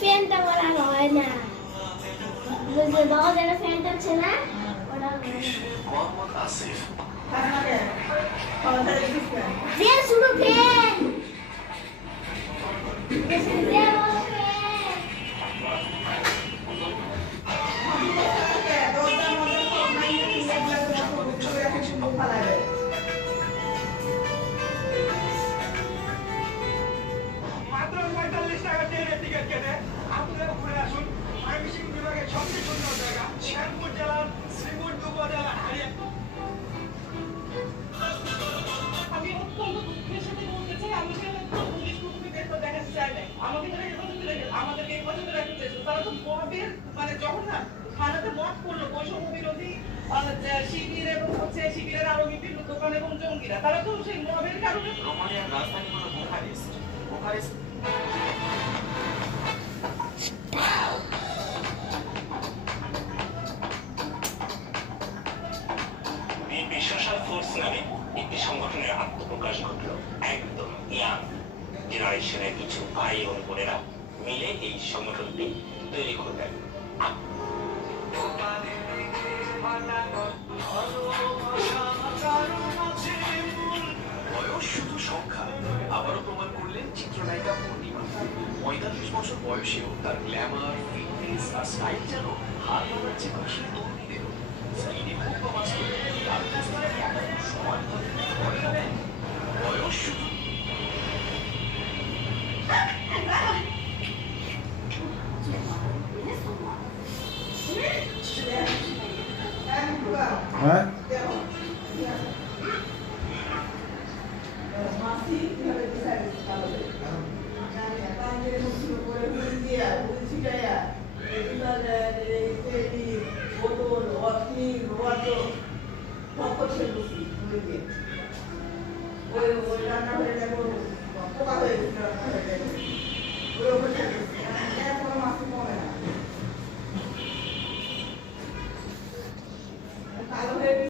ফ্যানটা বলা হয় না, বুঝলে বাজারে ফ্যানটা আছে না ওটা মোহাম্মদ আসিফ যে শুরু ফ্যান শিবির এবং হচ্ছে শিবিরের আরো বিভিন্ন দোকান এবং জঙ্গিরা তারা তো সেই মবের কারণে রোমানিয়ার রাজধানী হলো বুখারেস্ট। বিএনপি সোশ্যাল ফোর্স নামে একটি সংগঠনের আত্মপ্রকাশ ঘটল। একদম ইয়াং জেনারেশনের কিছু ভাই এবং বোনেরা মিলে এই সংগঠনটি তৈরি করলেন। বয়স শুধু সংখ্যা, আবারও প্রমাণ করলেন চিত্রনায়িকা পূর্ণিমা। ৪৫ বছর বয়সেও তার গ্ল্যামার, ফিটনেস আর স্টাইল যেন হার মানাচ্ছে দেশের তরুণীদেরও। স্ক্রিনে হোক বা বাস্তবে, তার পেছনে এমন সমানভাবে ভরে গেলেন। বয়স শুধু হ্যাঁ ওই রান্না হয়ে যাবো পোকা হয়ে গেছে।